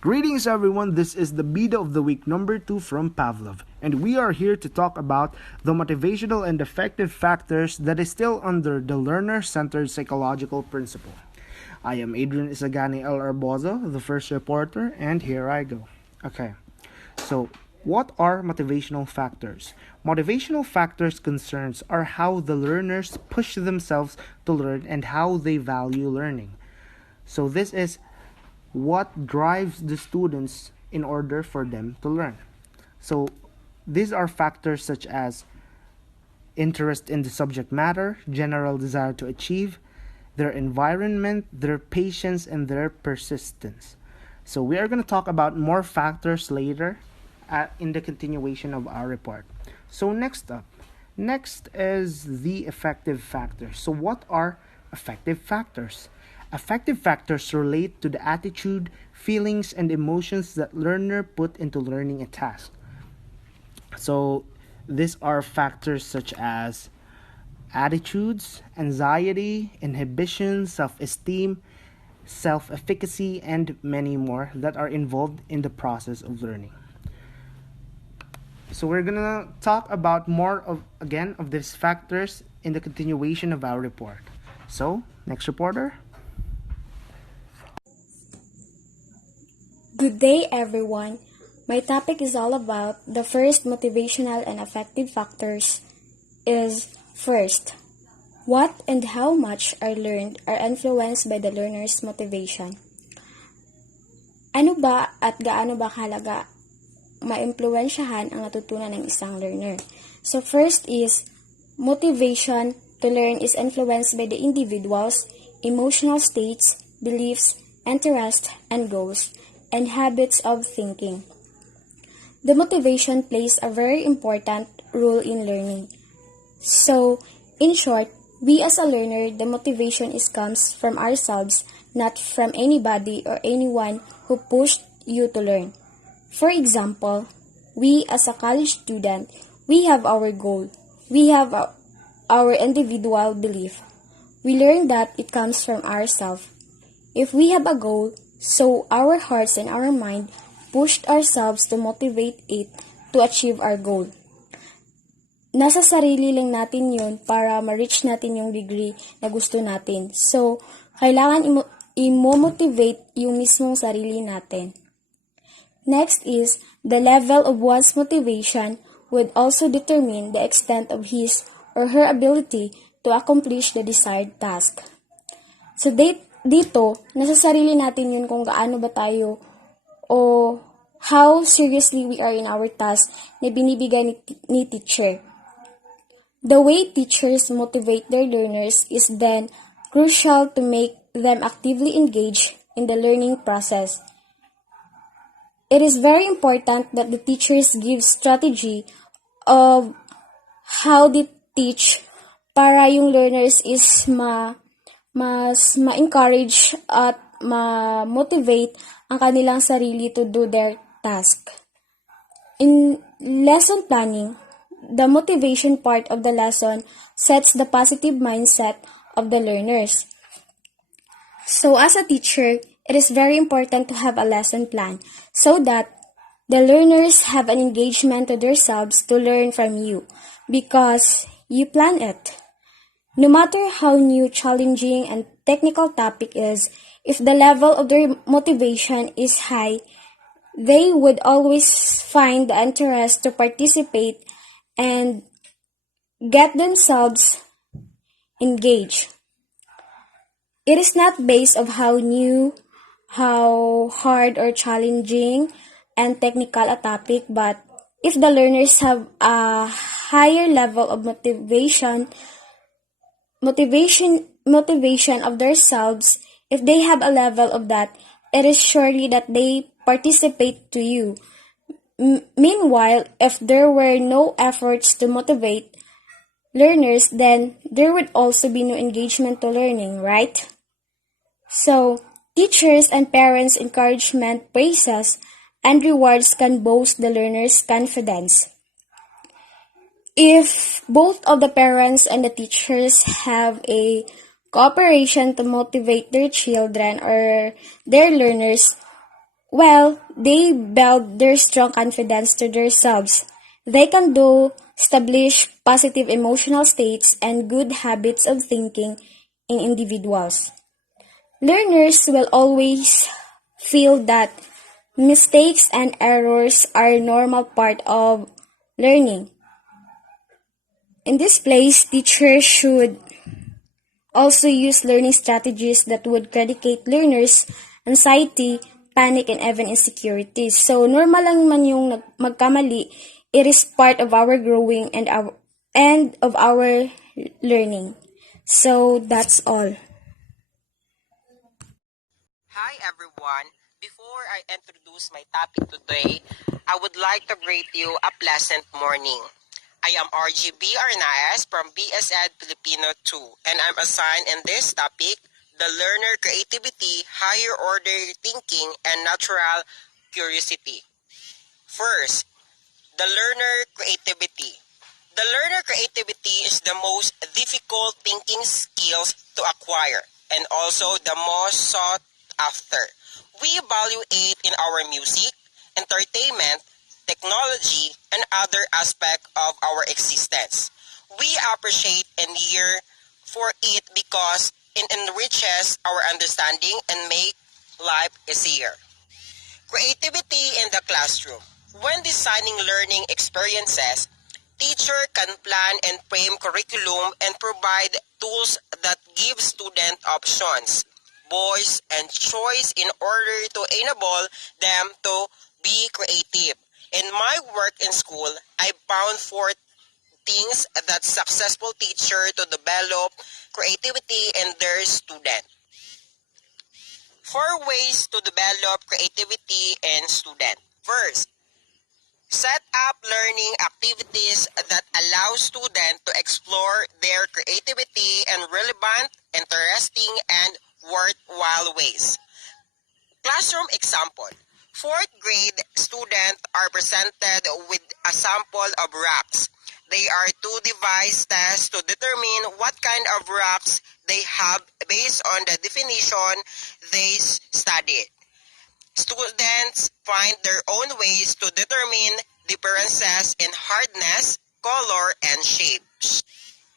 Greetings everyone, this is the BOTW of the week number 2 from Pavlov, and we are here to talk about the motivational and affective factors that is still under the learner-centered psychological principle. I am Adrian Isagani L. Arbozo, the first reporter, and here I go. Okay, so what are motivational factors? Motivational factors concerns are how the learners push themselves to learn and how they value learning. So this is what drives the students in order for them to learn. So these are factors such as interest in the subject matter, general desire to achieve, their environment, their patience, and their persistence. So we are going to talk about more factors later in the continuation of our report. So next is the affective factors. So what are affective factors? Affective factors relate to the attitude, feelings, and emotions that learner put into learning a task. So these are factors such as attitudes, anxiety, inhibition, self-esteem, self-efficacy, and many more that are involved in the process of learning. So we're gonna talk about more of these factors in the continuation of our report. So, next reporter. Good day, everyone. My topic is all about the first motivational and affective factors is first, what and how much are learned are influenced by the learner's motivation. Ano ba at gaano ba kahalaga maimpluwensyahan ang natutunan ng isang learner? So first is, motivation to learn is influenced by the individual's emotional states, beliefs, interests, and goals, and habits of thinking. The motivation plays a very important role in learning. So, in short, we as a learner, the motivation comes from ourselves, not from anybody or anyone who pushed you to learn. For example, we as a college student, we have our goal. We have our individual belief. We learn that it comes from ourselves. If we have a goal, so our hearts and our mind pushed ourselves to motivate it to achieve our goal. Nasa sarili lang natin yun para ma-reach natin yung degree na gusto natin. So, kailangan i-motivate yung mismong sarili natin. Next is, the level of one's motivation would also determine the extent of his or her ability to accomplish the desired task. So, dito, nasa sarili natin yun kung gaano ba tayo o how seriously we are in our task na binibigay ni teacher. The way teachers motivate their learners is then crucial to make them actively engage in the learning process. It is very important that the teachers give strategy of how they teach para yung learners is mas ma-encourage at ma-motivate ang kanilang sarili to do their task. In lesson planning, the motivation part of the lesson sets the positive mindset of the learners. So as a teacher, it is very important to have a lesson plan so that the learners have an engagement to themselves to learn from you because you plan it. No matter how new, challenging, and technical topic is, if the level of their motivation is high, they would always find the interest to participate and get themselves engaged. It is not based on how new, how hard or challenging and technical a topic, but if the learners have a higher level of motivation of themselves, if they have a level of that, it is surely that they participate to you. Meanwhile, if there were no efforts to motivate learners, then there would also be no engagement to learning, right? So, teachers and parents' encouragement, praises, and rewards can boost the learner's confidence. If both of the parents and the teachers have a cooperation to motivate their children or their learners, Well, they build their strong confidence to themselves. They can do establish positive emotional states and good habits of thinking in individuals. Learners will always feel that mistakes and errors are a normal part of learning. In this place, teachers should also use learning strategies that would predicate learners' anxiety, panic, and even insecurities. So, normal lang man yung magkamali. It is part of our growing and of our learning. So, that's all. Hi everyone. Before I introduce my topic today, I would like to greet you a pleasant morning. I am RGB Arnaez from BSED Filipino 2 and I'm assigned in this topic, the learner creativity, higher order thinking, and natural curiosity. First, the learner creativity. The learner creativity is the most difficult thinking skills to acquire and also the most sought after. We value it in our music, entertainment, technology, and other aspects of our existence. We appreciate and yearn for it because it enriches our understanding and make life easier. Creativity in the classroom. When designing learning experiences, teacher can plan and frame curriculum and provide tools that give student options, voice, and choice in order to enable them to be creative. In my work in school, I found four things that successful teacher to develop creativity in their student. Four ways to develop creativity in student. First, set up learning activities that allow students to explore their creativity in relevant, interesting, and worthwhile ways. Classroom example. Fourth grade students are presented with a sample of rocks. They are to devise tests to determine what kind of rocks they have based on the definition they studied. Students find their own ways to determine differences in hardness, color, and shape.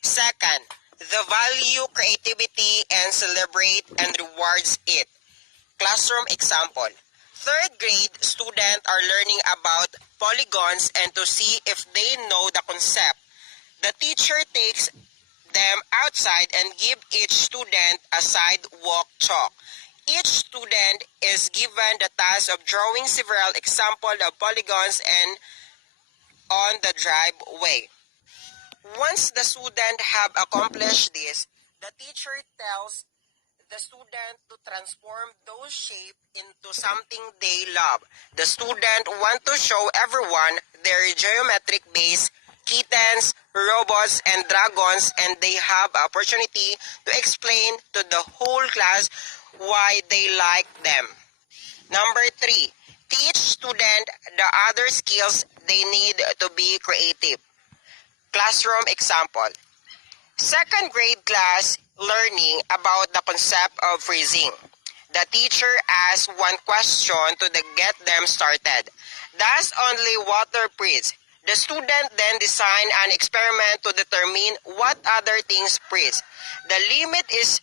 Second, the value creativity and celebrate and rewards it. Classroom example. Third grade students are learning about polygons and to see if they know the concept. The teacher takes them outside and give each student a sidewalk chalk. Each student is given the task of drawing several examples of polygons and on the driveway. Once the student have accomplished this, the teacher tells the student to transform those shapes into something they love. The student want to show everyone their geometric base, kittens, robots, and dragons, and they have opportunity to explain to the whole class why they like them. Number 3, teach student the other skills they need to be creative. Classroom example. Second grade class learning about the concept of freezing. The teacher asks one question to get them started. Does only water freeze? The student then design an experiment to determine what other things freeze. The limit is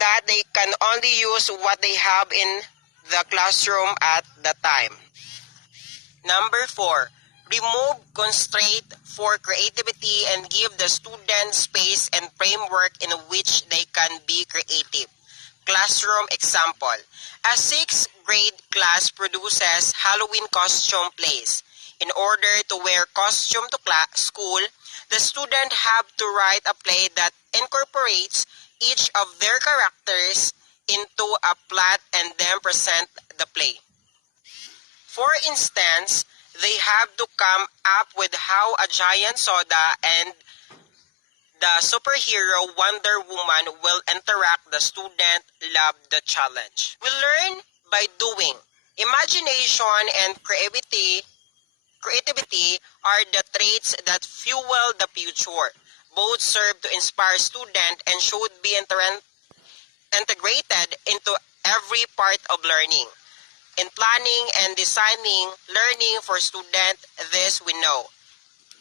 that they can only use what they have in the classroom at the time. Number 4, remove constraint for creativity and give the student space and framework in which they can be creative. Classroom example. A 6th grade class produces Halloween costume plays. In order to wear costume to school, the student have to write a play that incorporates each of their characters into a plot and then present the play. For instance, they have to come up with how a giant soda and the superhero Wonder Woman will interact. The student love the challenge. We learn by doing. Imagination and creativity are the traits that fuel the future. Both serve to inspire students and should be integrated into every part of learning. In planning and designing learning for students, this we know.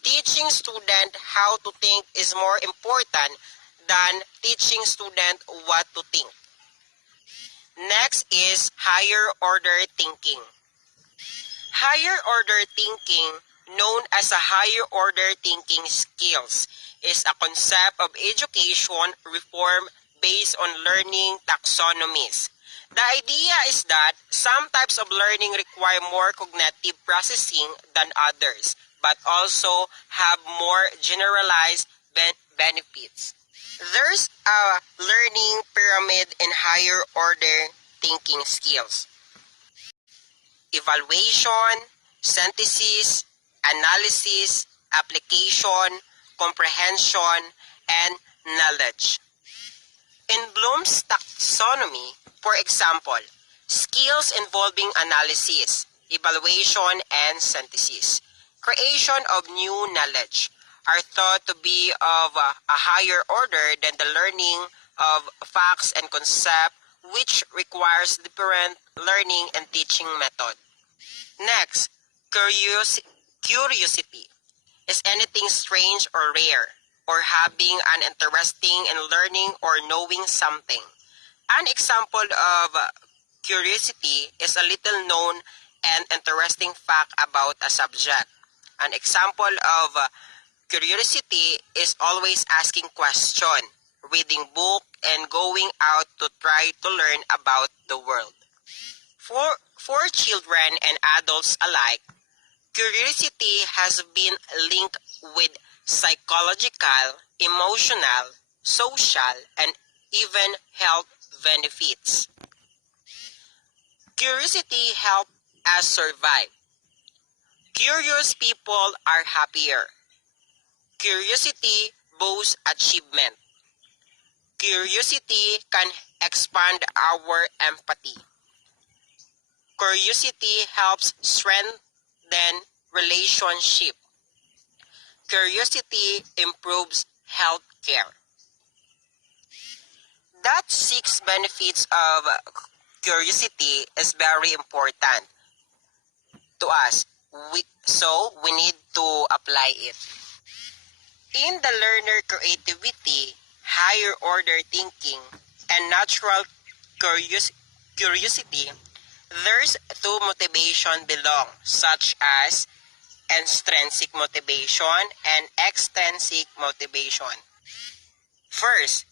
Teaching student how to think is more important than teaching student what to think. Next is higher order thinking. Higher order thinking, known as a higher order thinking skills, is a concept of education reform based on learning taxonomies. The idea is that some types of learning require more cognitive processing than others, but also have more generalized benefits. There's a learning pyramid in higher order thinking skills: evaluation, synthesis, analysis, application, comprehension, and knowledge. In Bloom's taxonomy, for example, skills involving analysis, evaluation, and synthesis, creation of new knowledge, are thought to be of a higher order than the learning of facts and concepts, which requires different learning and teaching method. Next, curiosity. Is anything strange or rare, or having an interesting in learning or knowing something. An example of curiosity is a little known and interesting fact about a subject. An example of curiosity is always asking question, reading book, and going out to try to learn about the world. For children and adults alike, curiosity has been linked with psychological, emotional, social, and even health benefits. Curiosity helps us survive. Curious people are happier. Curiosity boosts achievement. Curiosity can expand our empathy. Curiosity helps strengthen relationship. Curiosity improves health care. That 6 benefits of curiosity is very important to us. So we need to apply it. In the learner creativity, higher order thinking, and natural curiosity, there's 2 motivation belong, such as intrinsic motivation and extrinsic motivation. First,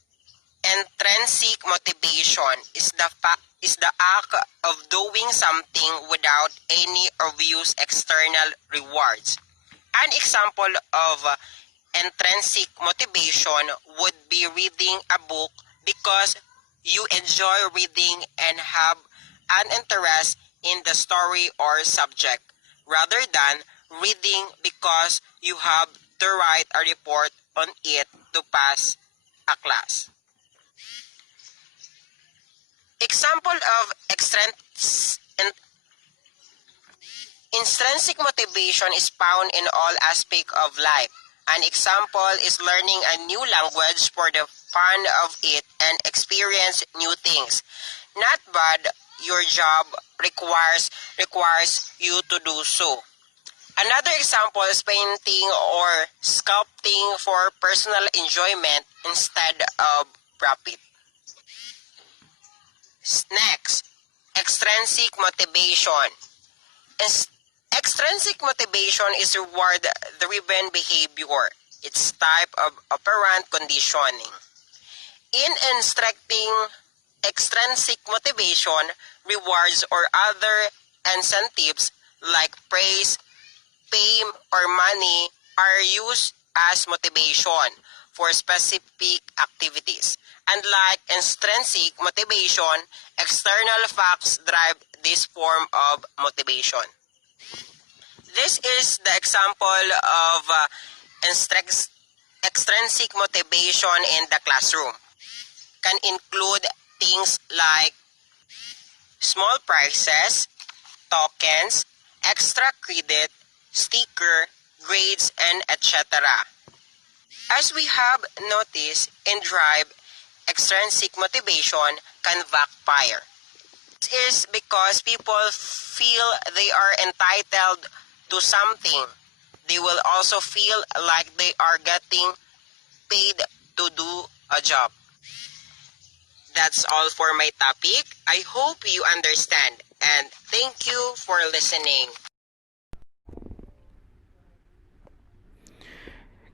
intrinsic motivation is the act of doing something without any obvious external rewards. An example of intrinsic motivation would be reading a book because you enjoy reading and have an interest in the story or subject, rather than reading because you have to write a report on it to pass a class. Example of intrinsic motivation is found in all aspects of life. An example is learning a new language for the fun of it and experience new things. Not bad, your job requires you to do so. Another example is painting or sculpting for personal enjoyment instead of profit. Next, extrinsic motivation. Extrinsic motivation is reward-driven behavior. It's type of operant conditioning. In instructing extrinsic motivation, rewards or other incentives like praise, fame, or money are used as motivation for specific activities. Unlike intrinsic motivation, external facts drive this form of motivation. This is the example of extrinsic motivation in the classroom. Can include things like small prizes, tokens, extra credit, sticker, grades, and etc. As we have noticed in drive, extrinsic motivation can backfire. This is because people feel they are entitled to something. They will also feel like they are getting paid to do a job. That's all for my topic. I hope you understand, and thank you for listening.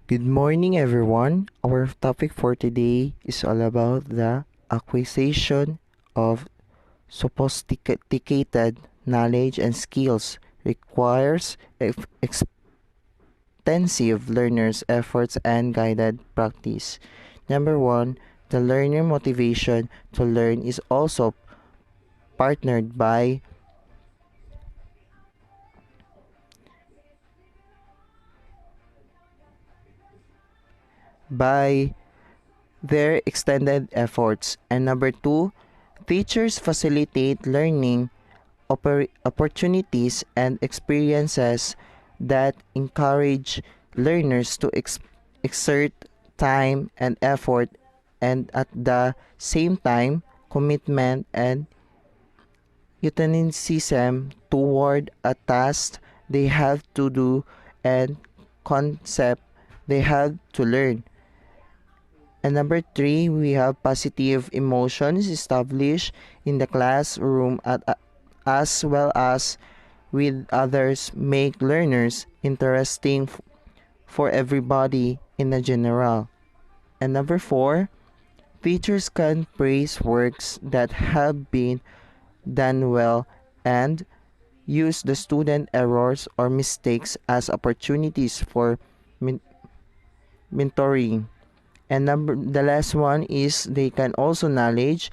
Good morning, everyone. Our topic for today is all about the acquisition of sophisticated knowledge and skills requires extensive learner's efforts and guided practice. Number one, the learner motivation to learn is also partnered by their extended efforts. And number two, teachers facilitate learning opportunities and experiences that encourage learners to exert time and effort, and at the same time commitment and euthanasia toward a task they have to do and concept they have to learn. And number three, we have positive emotions established in the classroom as well as with others make learners interesting for everybody in the general. And number four, teachers can praise works that have been done well and use the student errors or mistakes as opportunities for mentoring. And the last one is they can also acknowledge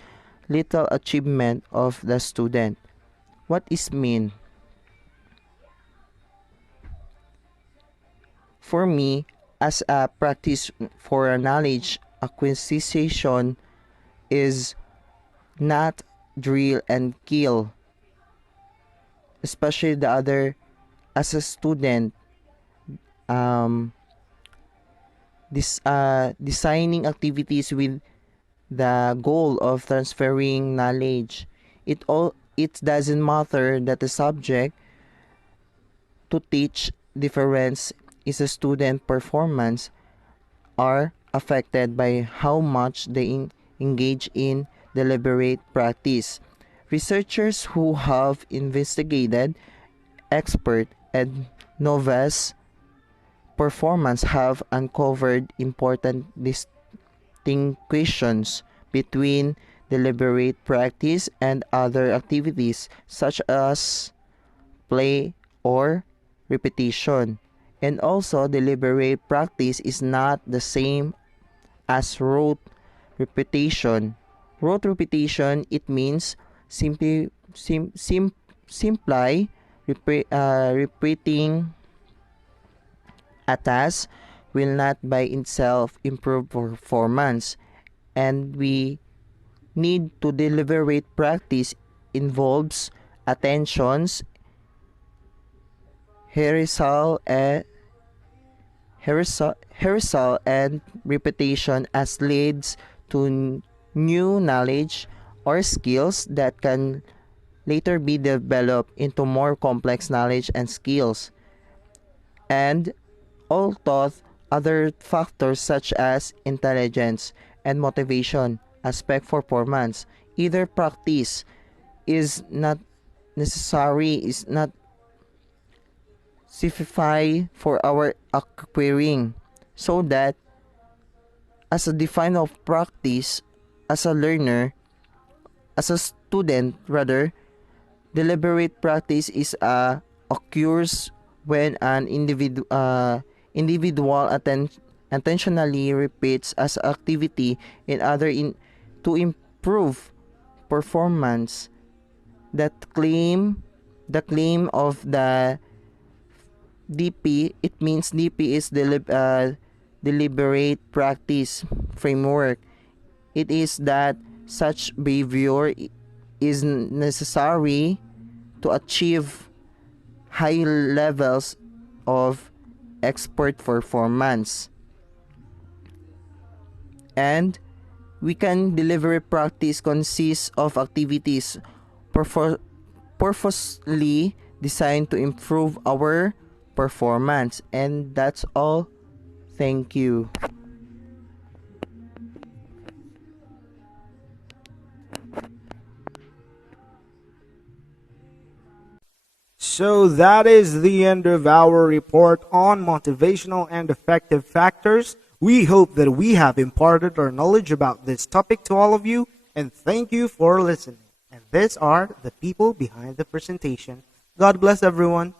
little achievement of the student. What is mean? For me, as a practice for a knowledge acquisition is not drill and kill, especially the other as a student. Designing activities with the goal of transferring knowledge. It doesn't matter that the subject to teach difference is a student performance are affected by how much they engage in deliberate practice. Researchers who have investigated expert and novice performance have uncovered important distinctions between deliberate practice and other activities such as play or repetition. And also, deliberate practice is not the same as rote repetition. Rote repetition, it means simply repeating a task will not by itself improve performance, and we need to deliberate practice involves attentions, rehearsal, and repetition as leads to new knowledge or skills that can later be developed into more complex knowledge and skills. And although other factors such as intelligence and motivation aspect for performance, either practice is not necessary, is not specify for our acquiring, so that as a define of practice as a learner, as a student rather, deliberate practice is occurs when an individual intentionally repeats as activity in other to improve performance. The claim of the DP, it means DP is deliberate practice framework. It is that such behavior is necessary to achieve high levels of expert performance. And we can deliver practice consists of activities purpo- purposely designed to improve our performance. And that's all. Thank you. So that is the end of our report on motivational and affective factors. We hope that we have imparted our knowledge about this topic to all of you, and thank you for listening. And these are the people behind the presentation. God bless everyone.